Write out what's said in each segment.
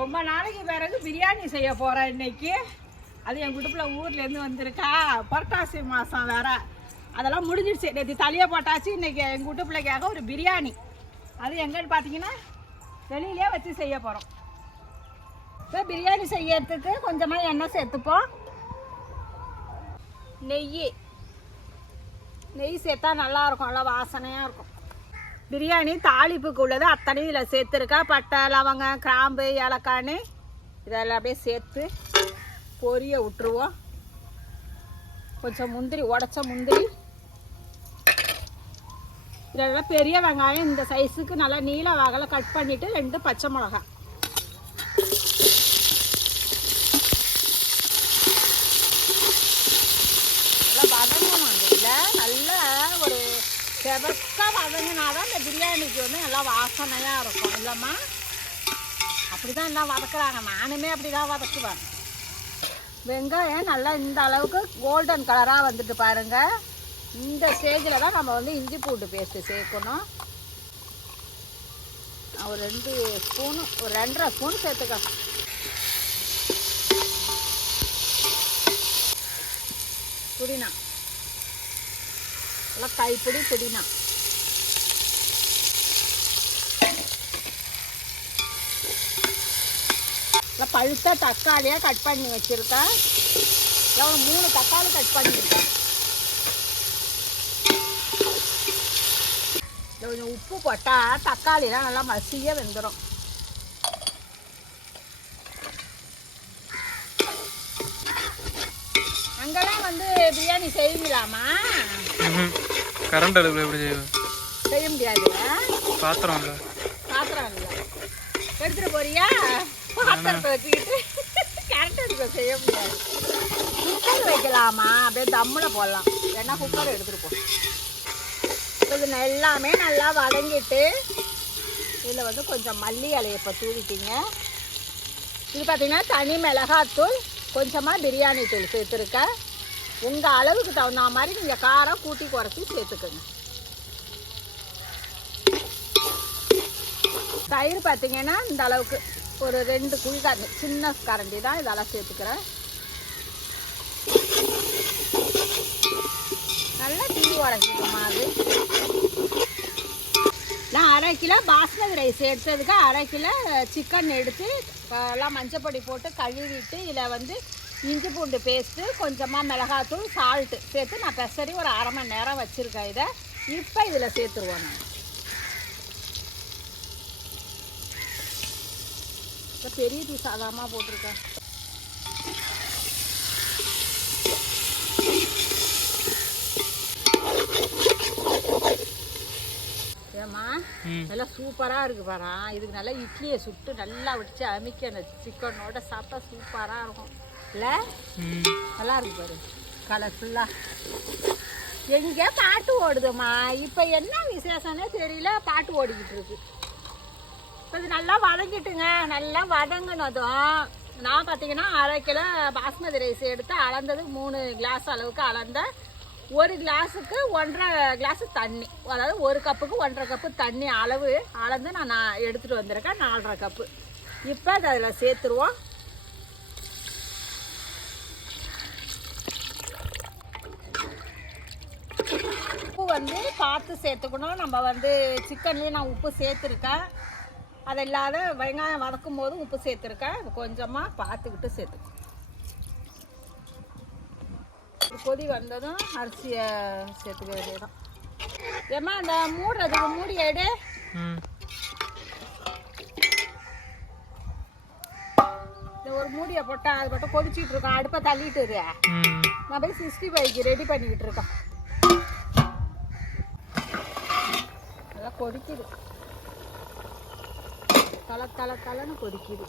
ரொம்ப நாளைக்கு பிறகு பிரியாணி செய்ய போகிறேன் இன்னைக்கு. அது என் குடுப்பில் ஊர்லேருந்து வந்திருக்கா. புரட்டாசி மாதம் வேற. அதெல்லாம் முடிஞ்சிடுச்சு நேற்று தலையை போட்டாச்சு. இன்னைக்கு எங்கள் குட்டு பிள்ளைக்காக ஒரு பிரியாணி. அது எங்கன்னு பார்த்தீங்கன்னா வெளியிலே வச்சு செய்ய போகிறோம் இப்போ பிரியாணி செய்யறதுக்கு கொஞ்சமாக எண்ணெய் சேர்த்துப்போம். நெய். நெய் சேர்த்தா நல்லாயிருக்கும் நல்லா வாசனையாக இருக்கும். பிரியாணி தாளிப்புக்கு உள்ளது. அத்தனையும் இதில் சேர்த்துருக்கா. பட்டை லவங்கம் கிராம்பு ஏலக்கான்னு இதெல்லாம் அப்படியே சேர்த்து பொரிய விட்டுருவோம். கொஞ்சம் முந்திரி உடச்ச முந்திரி. இதெல்லாம் பெரிய வெங்காயம். இந்த சைஸுக்கு நல்லா நீல வகையில் கட் பண்ணிவிட்டு ரெண்டு பச்சை மிளகாய் நல்லா வதங்கணும் அந்த இதில் நல்லா ஒரு வதங்கினா தான் இந்த பிரியாணிக்கு வந்து நல்லா வாசனையாக இருக்கும் இல்லைம்மா அப்படி தான் எல்லாம் வதக்குறாங்க நானுமே அப்படி தான் வதக்குவேன் வெங்காயம் நல்லா இந்த அளவுக்கு கோல்டன் கலராக வந்துட்டு பாருங்கள் இந்த ஸ்டேஜில் தான் நம்ம வந்து இஞ்சி பூண்டு பேஸ்ட்டு சேர்க்கணும் ஒரு ரெண்டு ஸ்பூனு ஒரு ரெண்டரை ஸ்பூன் சேர்த்துக்க புதினா நல்லா கைப்பிடி புதினா நல்லா பழுத்த தக்காளியாக கட் பண்ணி வச்சுருக்கேன். ஒரு மூணு தக்காளி கட் பண்ணியிருக்கேன். கொஞ்சம் உப்பு போட்டால் தக்காளிலாம் நல்லா மசியாக வெந்துடும் வந்து பிரியாணி செய்வீங்களாமா கரண்ட் அடுப்பில் எப்படி செய்வேன்? செய்ய முடியாது. பாத்திரம் இல்லை. பாத்திரம் இல்லை. எடுத்துட்டு போறியா? பாத்திரத்தை வச்சுக்கிட்டு கரெக்டாக இருக்க செய்ய முடியாது. குக்கர் வைக்கலாமா? அப்படியே தம்மில் போடலாம். வேணா குக்கர் எடுத்துட்டு போ. இது எல்லாமே நல்லா வதங்கிட்டு இதில் வந்து கொஞ்சம் மல்லி இலையை இப்போ தூவிட்டீங்க. இது பார்த்தீங்கன்னா தனி மிளகாத்தூள் கொஞ்சமாக பிரியாணி தூள் சேர்த்துருக்கேன். உங்கள் அளவுக்கு தகுந்த மாதிரி நீங்கள் காரம் கூட்டி குறைச்சி சேர்த்துக்கோங்க. தயிர் பார்த்தீங்கன்னா இந்த அளவுக்கு ஒரு ரெண்டு குழி கரண்டி சின்ன கரண்டி தான் இதெல்லாம் சேர்த்துக்கிறேன். நல்லா டீ உடஞ்சிக்கமா அது? நான் அரை கிலோ பாஸ்மதி ரைஸ் எடுத்ததுக்கு அரை கிலோ சிக்கன் எடுத்து எல்லாம் மஞ்சப்பொடி போட்டு கழுவிட்டு இதில் வந்து இஞ்சி பூண்டு பேஸ்ட்டு கொஞ்சமாக மிளகாத்தூள் சால்ட்டு சேர்த்து நான் பெசரி ஒரு அரை மணி நேரம் வச்சுருக்கேன் இதை. இப்போ இதில் சேர்த்துருவோம் நான் இப்போ பெரிய டீ சாதாரணமாக போட்டிருக்கேன். ஏம்மா நல்லா சூப்பராக இருக்குது பாரா. இதுக்கு நல்லா இட்லியை சுட்டு நல்லா வச்சு அமுக்கி அந்த சிக்கனோட சாப்பிட்டா சூப்பராக இருக்கும். இல்லை நல்லா இருக்கு பாரு கலர்ஃபுல்லாக எங்கே பாட்டு ஓடுதும்மா? இப்போ என்ன விசேஷம்னே தெரியல பாட்டு ஓடிக்கிட்டு இருக்கு. இப்போ இது நல்லா வதங்கிட்டுங்க. நல்லா வதங்கினதும் நான் பார்த்தீங்கன்னா அரை கிலோ பாஸ்மதி ரைஸ் எடுத்து அளந்தது மூணு கிளாஸ் அளவுக்கு அளந்தேன் ஒரு கிளாஸுக்கு ஒன்றரை கிளாஸ் தண்ணி. அதாவது ஒரு கப்புக்கு ஒன்றரை கப்பு தண்ணி அளவு அளந்து நான் நான் எடுத்துகிட்டு வந்திருக்கேன் நாலரை கப்பு. இப்போ அதை அதில் சேர்த்துருவோம் உப்பு வந்து பார்த்து சேர்த்துக்கணும். நம்ம வந்து சிக்கன்லேயும் நான் உப்பு சேர்த்துருக்கேன். அது இல்லாத வெங்காயம் வதக்கும் போதும் உப்பு சேர்த்துருக்கேன். கொஞ்சமாக பார்த்துக்கிட்டு சேர்த்துக்கணும். கொதி வந்ததும் அரிசியை சேர்த்துக்க வேண்டியதான் ஏம்மா அந்த மூடுறதுக்கு மூடி இந்த ஒரு மூடியை போட்டால் அது மட்டும் கொதிச்சிட்டு இருக்கோம் அடுப்பை தள்ளிட்டு இரு. நான் போய் சிக்ஸ்டி ஃபைவ்க்கு ரெடி பண்ணிக்கிட்டு இருக்கேன். கொதிக்குது. தலை தலை தலைன்னு கொதிக்குது.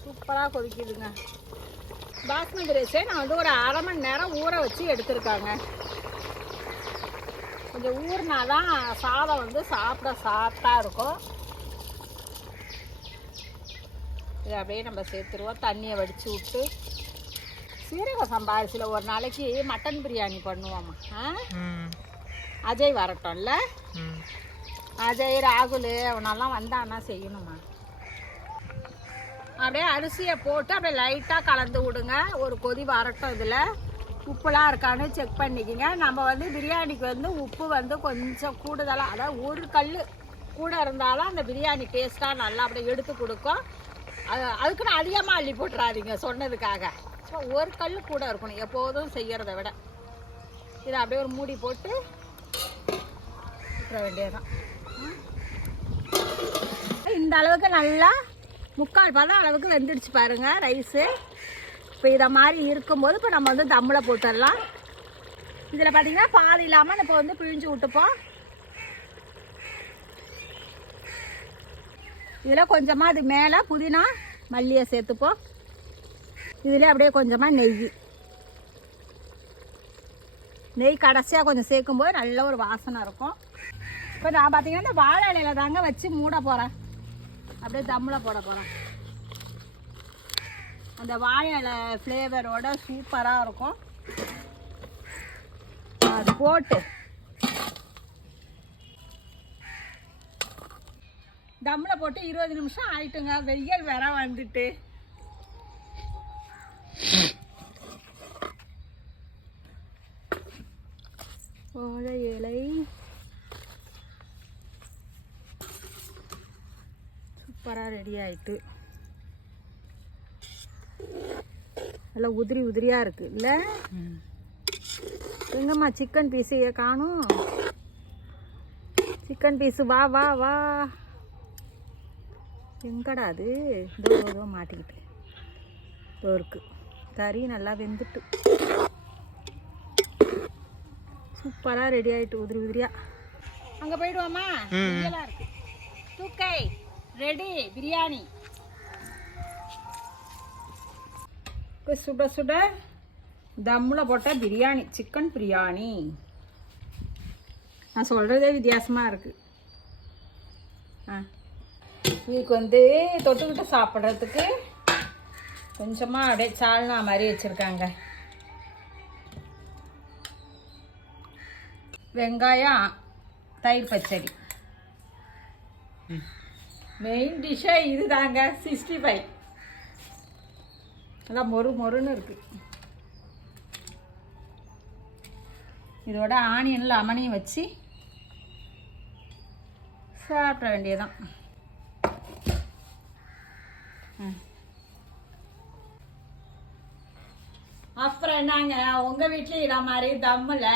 சூப்பராக கொதிக்குதுங்க. பாஸ்மதி ரைஸே நான் வந்து ஒரு அரை மணி நேரம் ஊற வச்சு எடுத்திருக்காங்க. கொஞ்சம் ஊறினாதான் சாதம் வந்து சாப்பிட சாஃப்டாக இருக்கும். இதை அப்படியே நம்ம சேர்த்துருவோம். தண்ணியை வடித்து விட்டு சீரக சம்பா அரிசியில் ஒரு நாளைக்கு மட்டன் பிரியாணி பண்ணுவோம்மா. ஆ? அஜய் வரட்டும்ல? அஜய் ராகுல் அவனெல்லாம் வந்தான்னா செய்யணுமா அப்படியே அரிசியை போட்டு அப்படியே லைட்டாக கலந்து விடுங்க. ஒரு கொதி வரட்டும் இதில். உப்புலாம் இருக்கான்னு செக் பண்ணிக்கங்க. நம்ம வந்து பிரியாணிக்கு வந்து உப்பு வந்து கொஞ்சம் கூடுதலாக அதாவது ஒரு கல் கூட இருந்தாலும் அந்த பிரியாணி டேஸ்ட்டாக நல்லா அப்படியே எடுத்து கொடுக்கும். அது அதுக்குன்னு அதிகமாக அள்ளி போட்டுறாதீங்க சொன்னதுக்காக. ஸோ ஒரு கல் கூட இருக்கணும் எப்போதும் செய்கிறத விட. இதை அப்படியே ஒரு மூடி போட்டு விட்டுற வேண்டியதுதான். இந்த அளவுக்கு நல்லா முக்கால் பதம் அளவுக்கு வெந்துடுச்சு பாருங்க ரைஸு. இப்போ இதை மாதிரி இருக்கும்போது இப்போ நம்ம வந்து தம்மில் போட்டுடலாம். இதில் பார்த்தீங்கன்னா பால் இல்லாமல் இப்போ வந்து பிழிஞ்சு விட்டுப்போம் இதில் கொஞ்சமாக அது மேலே புதினா மல்லியை சேர்த்துப்போம். இதில் அப்படியே கொஞ்சமாக நெய். நெய் கடைசியாக கொஞ்சம் சேர்க்கும்போது நல்ல ஒரு வாசனை இருக்கும். இப்போ நான் பார்த்தீங்கன்னா இந்த வாழை இலையில தாங்க வச்சு மூட போகிறேன் அப்படியே தம்மில் போட போகிறேன் அந்த வாழை இலை ஃப்ளேவரோட சூப்பராக இருக்கும். அது போட்டு. தம்மில் போட்டு இருபது நிமிஷம் ஆயிட்டுங்க. வெயில் வேற வந்துட்டு. வாழை இலை. சூப்பராக ரெடி ஆயிட்டு. நல்லா உதிரி உதிரியாக இருக்கு. இல்லை? எங்கம்மா சிக்கன் பீஸு காணும். சிக்கன் பீஸு வா வா வா. எங்கடா அது? இதோ மாட்டிக்கிட்டு. இதோ இருக்கு. கறி நல்லா வெந்துட்டு. சூப்பராக ரெடி ஆயிட்டு உதிரி உதிரியா. அங்கே போயிடுவோமா? இருக்கு. தூக்கை. ரெடி பிரியாணி. சுட சுட தம்மில் போட்ட பிரியாணி சிக்கன் பிரியாணி. நான் சொல்கிறதே வித்தியாசமாக இருக்குது ஆ. இதுக்கு வந்து தொட்டுக்கிட்டு சாப்பிட்றதுக்கு கொஞ்சமாக அப்படியே சால்னா மாதிரி வச்சுருக்காங்க. வெங்காயம் தயிர் பச்சடி. மெயின் டிஷ்ஷே இதுதாங்க சிக்ஸ்டி ஃபைவ் நல்லா மொறு மொறுன்னு இருக்குது இதோட ஆனியன் லெமனையும் வச்சு சாப்பிட வேண்டியதான் அப்புறம் என்னங்க உங்கள் வீட்லேயும் இதை மாதிரி தம்மில்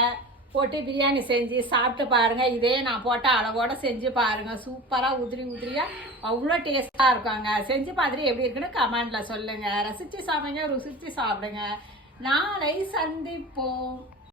போட்டு பிரியாணி செஞ்சு சாப்பிட்டு பாருங்க. இதே நான் போட்ட அளவோட செஞ்சு பாருங்க. சூப்பராக உதிரி உதிரியா அவ்வளோ டேஸ்ட்டாக இருக்குங்க. செஞ்சு பார்த்துட்டு எப்படி இருக்குன்னு கமெண்ட்ல சொல்லுங்க. ரசிச்சு சாப்பிடுங்க ருசிச்சு சாப்பிடுங்க. நாளை சந்திப்போம்.